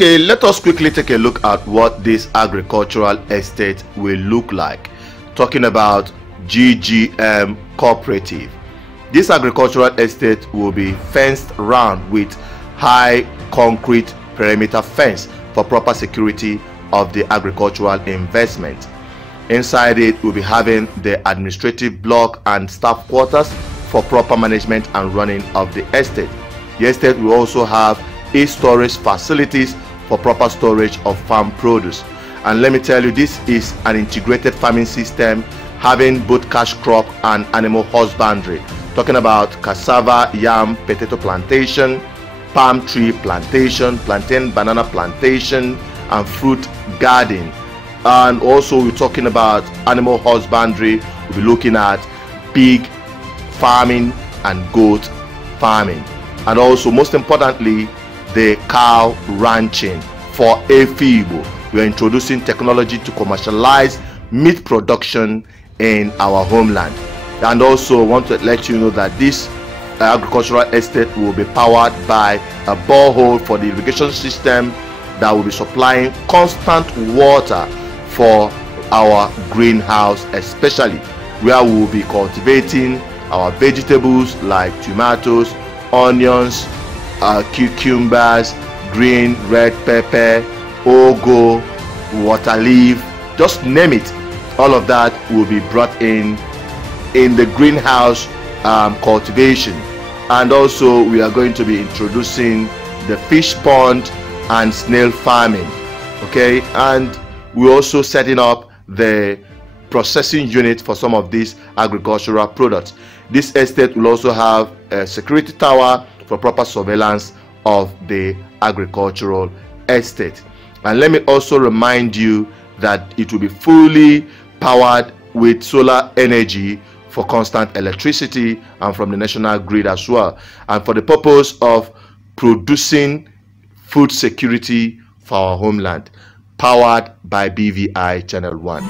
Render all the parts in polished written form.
Okay, let us quickly take a look at what this agricultural estate will look like. Talking about GGM Cooperative. This agricultural estate will be fenced around with high concrete perimeter fence for proper security of the agricultural investment. Inside it, we'll be having the administrative block and staff quarters for proper management and running of the estate. The estate will also have storage facilities for proper storage of farm produce. And let me tell you, this is an integrated farming system having both cash crop and animal husbandry. Talking about cassava, yam, potato plantation, palm tree plantation, plantain, banana plantation, and fruit garden. And also we're talking about animal husbandry. We'll be looking at pig farming and goat farming, and also most importantly the cow ranching for Igbo. We are introducing technology to commercialize meat production in our homeland. And also want to let you know that this agricultural estate will be powered by a borehole for the irrigation system that will be supplying constant water for our greenhouse, especially where we will be cultivating our vegetables like tomatoes, onions, cucumbers, green, red pepper, ugu, water leaf, just name it. All of that will be brought in the greenhouse cultivation. And also we are going to be introducing the fish pond and snail farming. Okay, and we're also setting up the processing unit for some of these agricultural products. This estate will also have a security tower for proper surveillance of the agricultural estate. And let me also remind you that it will be fully powered with solar energy for constant electricity and from the national grid as well, and for the purpose of producing food security for our homeland, powered by BVI Channel 1.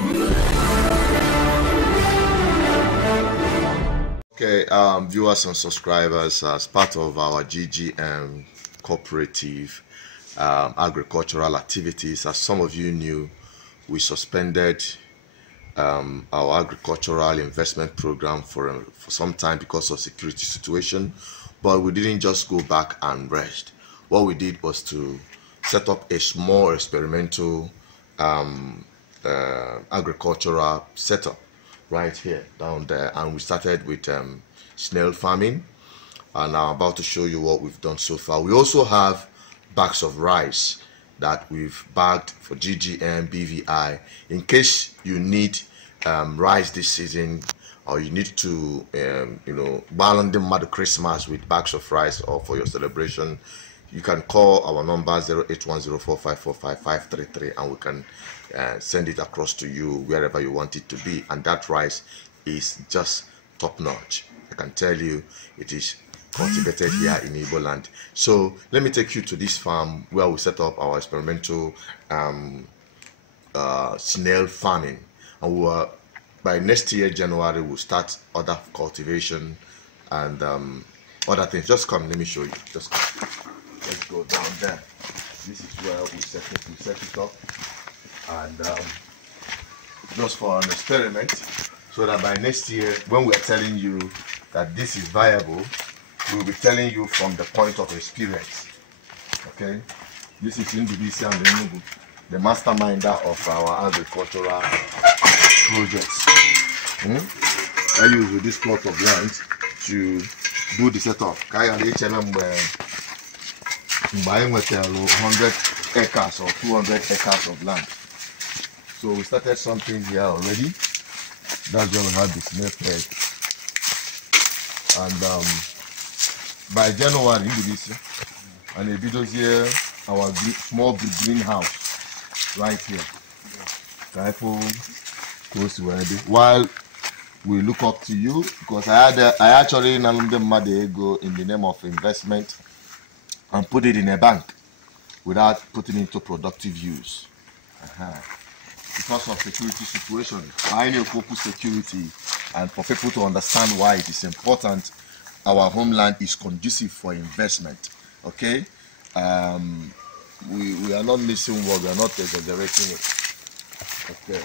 Okay, viewers and subscribers, as part of our GGM cooperative agricultural activities, as some of you knew, we suspended our agricultural investment program for some time because of security situation, but we didn't just go back and rest. What we did was to set up a small experimental agricultural setup right here down there, and we started with snail farming, and I'm about to show you what we've done so far. We also have bags of rice that we've bagged for GGM BVI in case you need rice this season, or you need to balance them at Christmas with bags of rice or for your celebration. You can call our number 081045455533 and we can send it across to you wherever you want it to be. And that rice is just top notch. I can tell you it is cultivated here in Igbo land. So let me take you to this farm where we set up our experimental snail farming, and by next year January we'll start other cultivation and other things. Just come, let me show you. Just come. Let's go down there. This is where we set it up, and just for an experiment, so that by next year, when we're telling you that this is viable, we'll be telling you from the point of experience. Okay, this is Indubisi and the masterminder of our agricultural projects. I use this plot of land to do the setup. Buying with 100 acres or 200 acres of land. So we started something here already. That's where we have the snail peg. And by January, and a bit here, our small greenhouse right here. Close to where while we look up to you, because I actually named them go in the name of investment and put it in a bank without putting it into productive use. Because of security situation, I need focus security, and for people to understand why it is important, our homeland is conducive for investment. Okay, we are not missing work, we are not exaggerating it. Okay.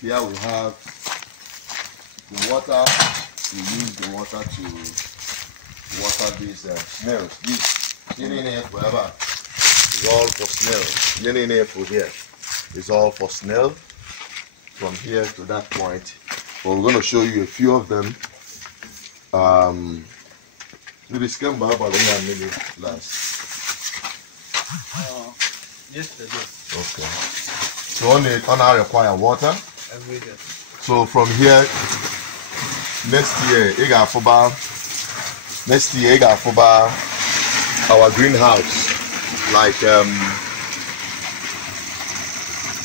Here we have the water. We use the water to water these snails. This in here forever is all for snails. In here for here is all for snail. From here to that point. But we're going to show you a few of them. Maybe scan by maybe last. Yesterday. Okay. So on our require water. Every day. So from here, next year, you got our greenhouse, like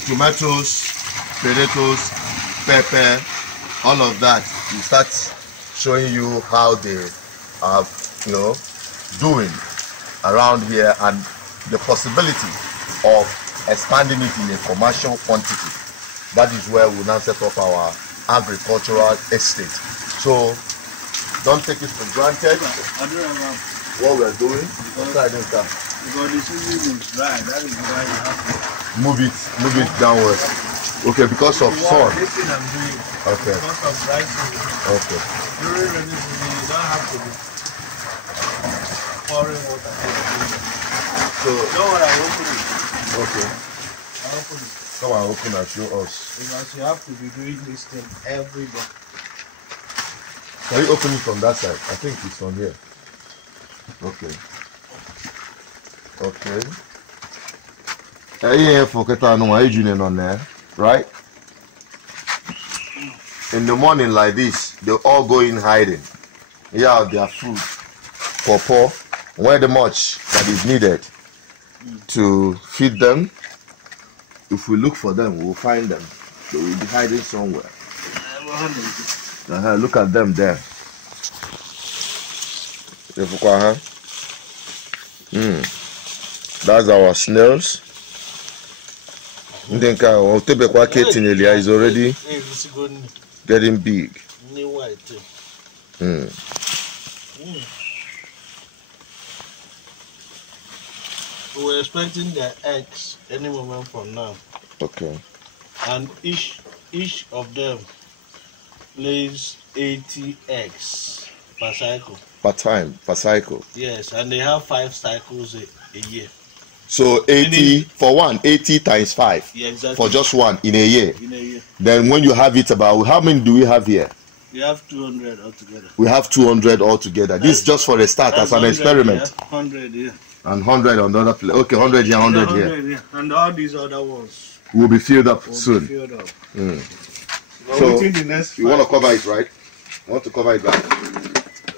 tomatoes, potatoes, pepper, all of that. We start showing you how they are, doing around here and the possibility of expanding it in a commercial quantity. That is where we now set up our agricultural estate. So don't take it for granted what we're doing. Because the season is dry, that is why you have to move it downwards. Okay, because of sun. This thing I'm doing. Okay. Because of dry season. Okay. During rainy season, you don't have to be pouring water. So Don't worry, I open it. okay. I open it. Come on, open and show us. Because you have to be doing this thing every day. Can you open it from that side? I think it's from here. Okay. Okay. Here for Ketano, on there, right? In the morning like this, they all go in hiding. Here are their food, pawpaw, where the much that is needed to feed them. If we look for them, we will find them. They will be hiding somewhere. Look at them there. That's our snails. Is already getting big. We're expecting their eggs any moment from now. Okay. And each of them lays 80 eggs per cycle. Per cycle. Yes, and they have 5 cycles a year. So 80 for one, 80 times 5. Yeah, exactly. For just one in a year. In a year. Then when you have it about, how many do we have here? We have 200 altogether. We have 200 altogether. This is just for a start, as an experiment. Yeah. 100, yeah. And 100 on the other place. Okay, 100 here, 100 here. Yeah. And all these other ones will be filled up soon. Be filled up. So within the next you want to cover it, right? You want to cover it back?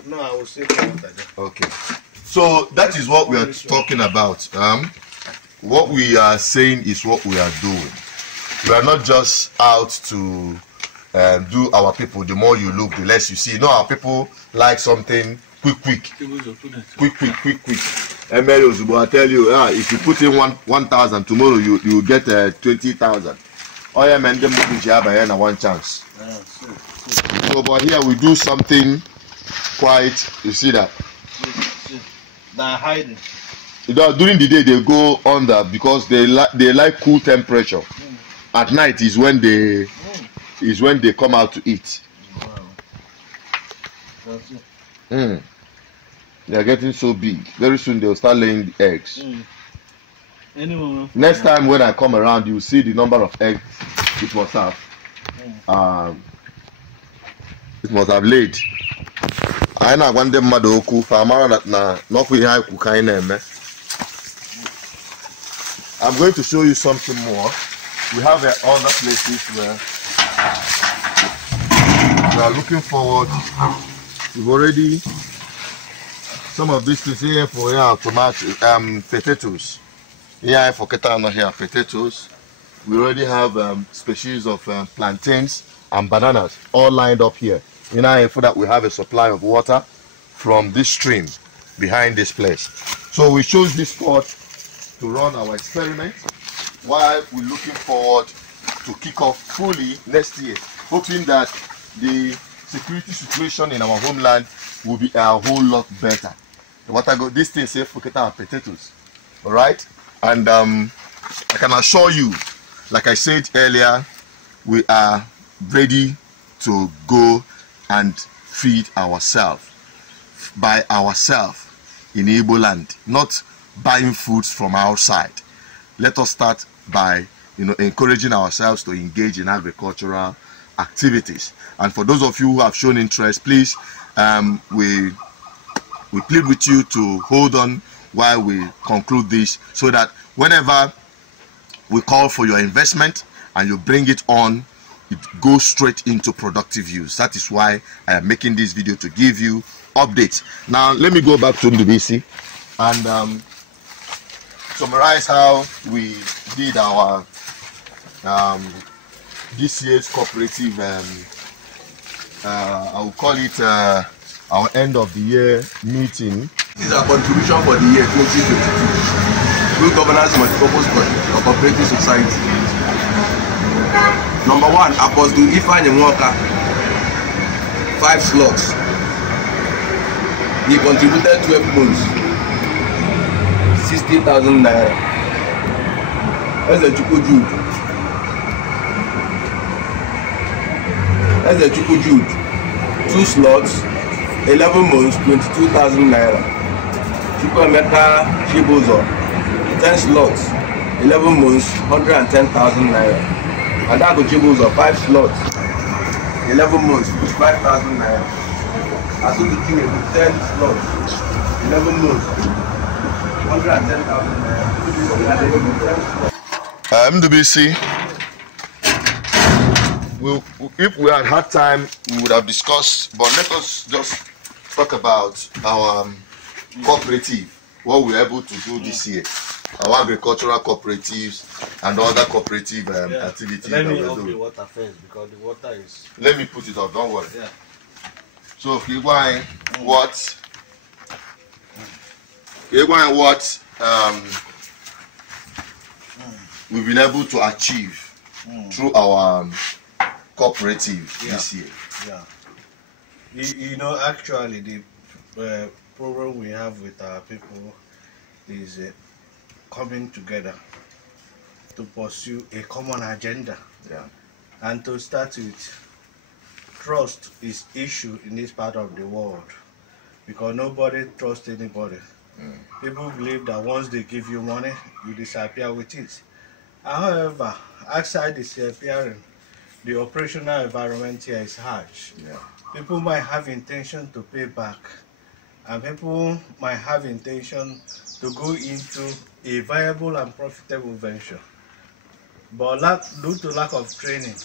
No, I will say that. Okay. So that is what we are talking about. What we are saying is what we are doing. We are not just out to do our people. The more you look, the less you see. No, our people like something quick. And I tell you, if you put in 1,000 tomorrow, you get 20,000. Oh yeah, man, them have one chance. So, but here we do something quite. You see that? They're hiding. During the day they go under because they like cool temperature. At night is when they come out to eat. Wow. That's it. They are getting so big. Very soon they will start laying eggs. Next time when I come around, you will see the number of eggs it must have. It must have laid. I know one them madoku. I'm going to show you something more. We have other places where we are looking forward. We've already some of these things here for potatoes. Here for ketano here potatoes. We already have species of plantains and bananas all lined up here. For that we have a supply of water from this stream behind this place. So we chose this spot to run our experiment while we're looking forward to kick off fully next year, hoping that the security situation in our homeland will be a whole lot better. What I got this thing say for potatoes. All right, and I can assure you, like I said earlier, we are ready to go and feed ourselves by ourselves in Igbo land, not buying foods from outside. Let us start by encouraging ourselves to engage in agricultural activities. And for those of you who have shown interest, please, we plead with you to hold on while we conclude this, so that whenever we call for your investment and you bring it on, it goes straight into productive use. That is why I am making this video, to give you updates. Now let me go back to Ndubisi and summarize how we did our this year's cooperative, I will call it our end of the year meeting. This is our contribution for the year 2022. Good governance multi-purpose cooperative society. Number 1, Apostle Ifeanyi Nwoka, 5 slots. He contributed 12 months, 60,000 naira. Ezechukwu Jude, 2 slots, 11 months, 22,000 naira. Chukwuemeka Chibuzo, 10 slots, 11 months, 110,000 naira. Adaku Chibuzo, 5 slots, 11 months, 55,000 naira. Asudu Chinedu, 10 slots, 11 months, 110,000 naira. MWC, if we had time, we would have discussed, but let us just talk about our cooperative, what we were able to do this year, our agricultural cooperatives and other cooperative activities. Let me off the water first, because the water is... Let me put it up, don't worry. Yeah. So, what we've been able to achieve through our cooperative this year. Yeah. You know, actually, the problem we have with our people is coming together to pursue a common agenda. Yeah. And to start with, trust is issue in this part of the world, because nobody trusts anybody. People believe that once they give you money, you disappear with it. However, outside disappearing, the operational environment here is harsh. Yeah. People might have intention to pay back, and people might have intention to go into a viable and profitable venture. But due to lack of training,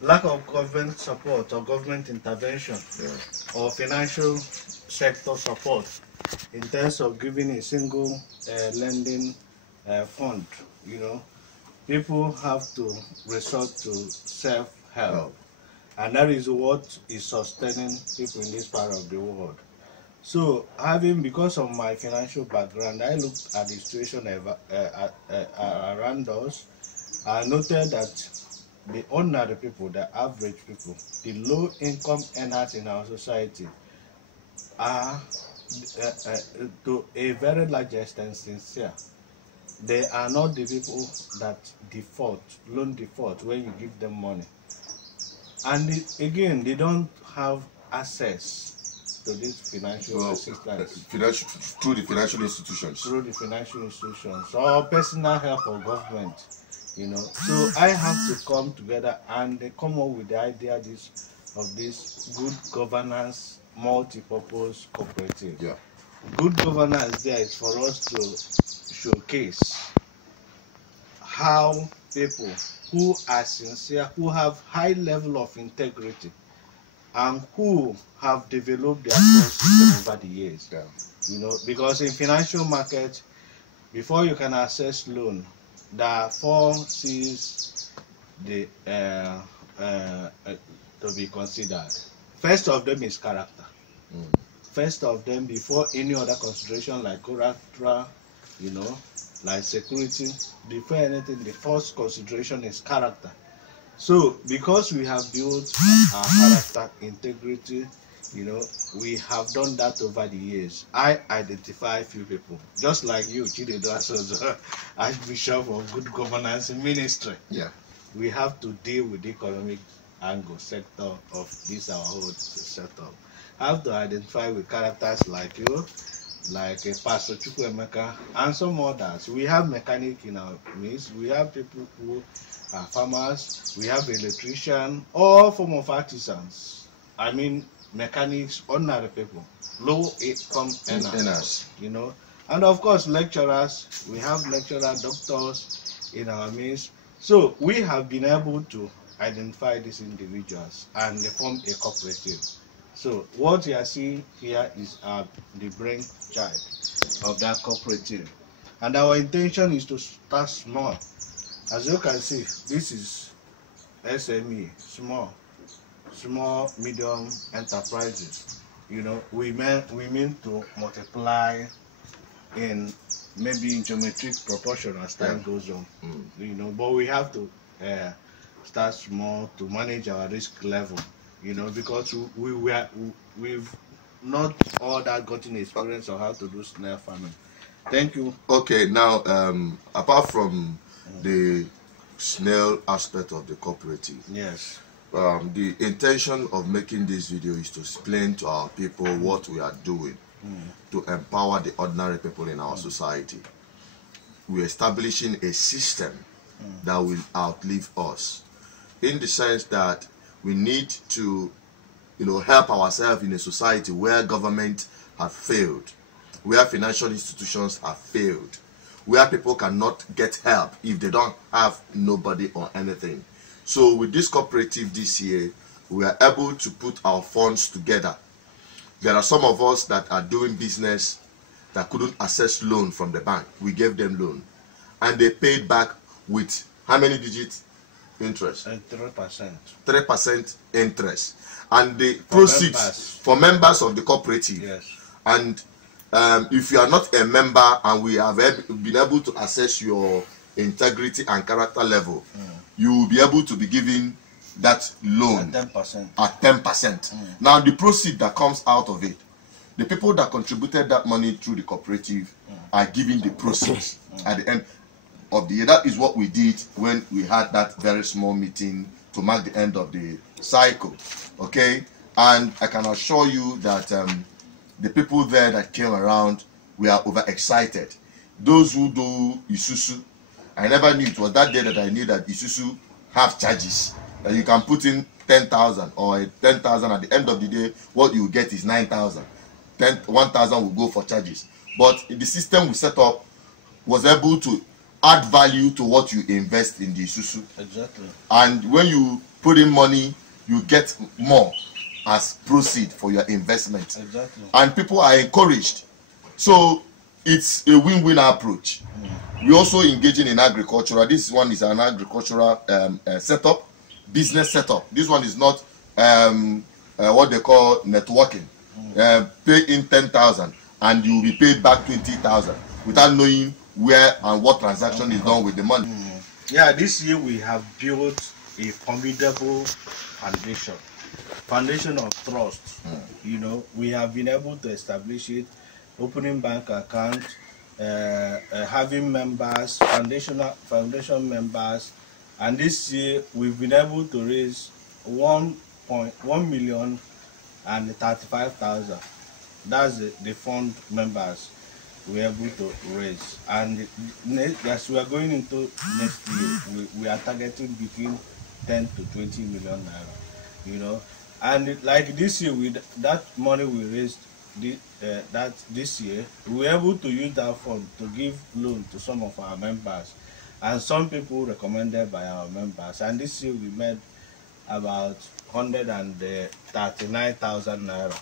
lack of government support or government intervention, or financial sector support in terms of giving a single lending fund, people have to resort to self-help, and that is what is sustaining people in this part of the world. So, because of my financial background, I looked at the situation around us. I noted that the ordinary people, the average people, the low-income earners in our society are, to a very large extent, sincere. They are not the people that loan default when you give them money. And again, they don't have access to this financial assistance. Through the financial institutions. Through the financial institutions, or personal help of government, So I have to come together and come up with the idea of this good governance, multi-purpose cooperative. Yeah. Good governance there is for us to showcase how people who are sincere, who have high level of integrity, and who have developed their trust system over the years. Yeah. Because in financial market, before you can access loan, there are 4 C's to be considered. First of them is character. First of them, before any other consideration like collateral, like security, before anything, the first consideration is character. So, because we have built our character, integrity, You know, we have done that over the years. I identify a few people, just like you, Chinedu Asozo, Archbishop of Good Governance Ministry. Yeah. We have to deal with the economic angle sector of this our whole setup. Have to identify with characters like you, like Pastor Chukwuemeka, and some others. We have mechanics in our midst. We have people who are farmers. We have electricians, all form of artisans. I mean, mechanics, ordinary people, low income earners, you know, and of course lecturers. We have lecturers, doctors in our midst. So we have been able to identify these individuals and they form a cooperative. So what you are seeing here is the brainchild of that cooperative, and our intention is to start small. As you can see, this is SME, small medium enterprises. You know, we mean to multiply in maybe in geometric proportion as time goes on. You know, but we have to start small to manage our risk level. You know, because we've not all that gotten experience on how to do snail farming. Thank you. Okay, now apart from the snail aspect of the cooperative, yes, the intention of making this video is to explain to our people what we are doing to empower the ordinary people in our society. We're establishing a system that will outlive us, in the sense that we need to, you know, help ourselves in a society where government have failed, where financial institutions have failed, where people cannot get help if they don't have nobody or anything. So with this cooperative this year, we are able to put our funds together. There are some of us that are doing business that couldn't access loan from the bank. We gave them loan, and they paid back with how many digits interest? 3%. 3% interest, and the proceeds for members of the cooperative. Yes. And if you are not a member and we have been able to assess your integrity and character level, you will be able to be given that loan at 10%. At 10%. Now the proceed that comes out of it, the people that contributed that money through the cooperative are giving the proceeds at the end of the year. That is what we did when we had that very small meeting to mark the end of the cycle. Okay, and I can assure you that the people there that came around, we are overexcited. Those who do Isusu, I never knew, it was that day that I knew that Isusu have charges, that you can put in 10,000 or 10,000, at the end of the day what you get is 9,000. 1,000 will go for charges. But the system we set up was able to add value to what you invest in the Isusu. Exactly. And when you put in money, you get more as proceed for your investment. Exactly. And people are encouraged. So it's a win-win approach. We also engaging in agricultural. This one is an agricultural setup, business setup. This one is not what they call networking. Pay in 10,000 and you will be paid back 20,000 without knowing where and what transaction is done with the money. Yeah, this year we have built a formidable foundation of trust. You know, we have been able to establish it, opening bank account, having members, foundation members, and this year we've been able to raise 1,035,000. That's the fund members we're able to raise, and as we are going into next year, we are targeting between 10 to 20 million naira. You know, and like this year, with that money we raised this year, we were able to use that fund to give loan to some of our members, and some people recommended by our members. And this year we made about 139,000 naira.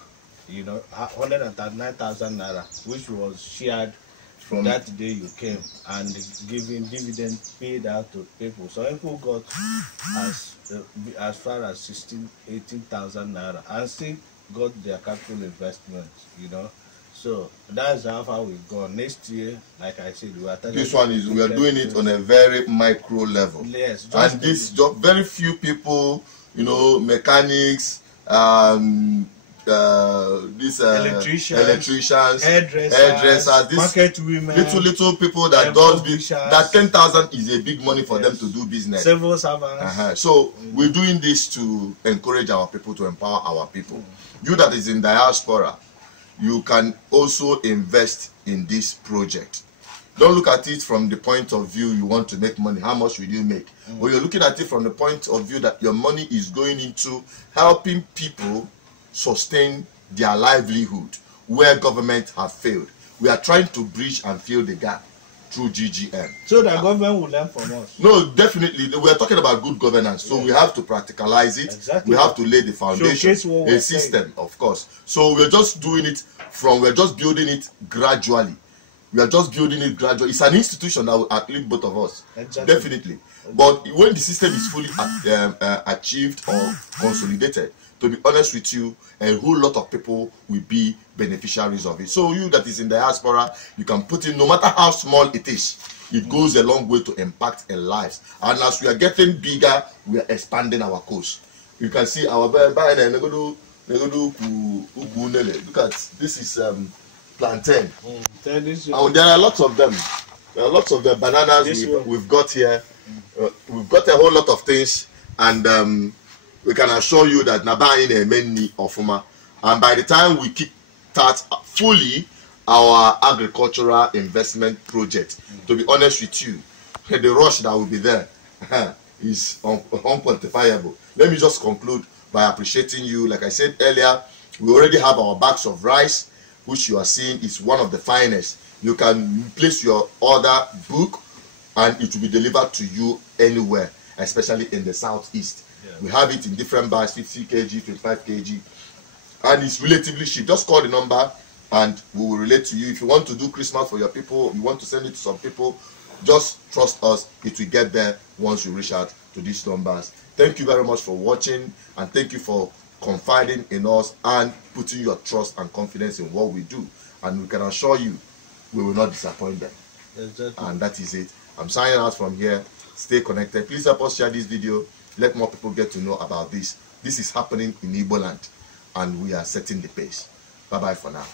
You know, 139,000 naira, which was shared from that day you came, and giving dividend paid out to people. So people got as far as 18,000 naira and still got their capital investment. You know, so that's how far we've gone. Next year, like I said, we are doing it on a very micro level. Yes, and this job, very few people, you know, mechanics, electricians, hairdressers, this market women, little people that that 10,000 is a big money for them to do business. Civil servants. So we're doing this to encourage our people, to empower our people. You that is in diaspora, you can also invest in this project. Don't look at it from the point of view you want to make money. How much will you make? But you're looking at it from the point of view that your money is going into helping people sustain their livelihood where government have failed. We are trying to bridge and fill the gap through GGM. So the government will learn from us. No, definitely. We are talking about good governance. So we have to practicalize it. Exactly. We have to lay the foundation, a system, of course. So we're just doing it we're just building it gradually. We are just building it gradually. It's an institution that will uplift both of us. Exactly. Definitely. But when the system is fully achieved or consolidated, to be honest with you, a whole lot of people will be beneficiaries of it. So you that is in diaspora, you can put in, no matter how small it is, it goes a long way to impact a lives. And as we are getting bigger, we are expanding our course. You can see our look at this is plantain. And there are lots of them. There are lots of the bananas we've got here. We've got a whole lot of things, and we can assure you that Nabain a many ofuma. And by the time we start fully our agricultural investment project, to be honest with you, the rush that will be there is unquantifiable. Let me just conclude by appreciating you. Like I said earlier, we already have our bags of rice, which you are seeing is one of the finest. You can place your order, book, and it will be delivered to you anywhere, especially in the southeast. We have it in different bags, 50 kg, 25 kg, and it's relatively cheap. Just call the number and we will relate to you. If you want to do Christmas for your people, you want to send it to some people, just trust us, it will get there once you reach out to these numbers. Thank you very much for watching, and thank you for confiding in us and putting your trust and confidence in what we do. And we can assure you, we will not disappoint them. Exactly. And that is it. I'm signing out from here. Stay connected. Please help us share this video. Let more people get to know about this. This is happening in Igbo land, and we are setting the pace. Bye-bye for now.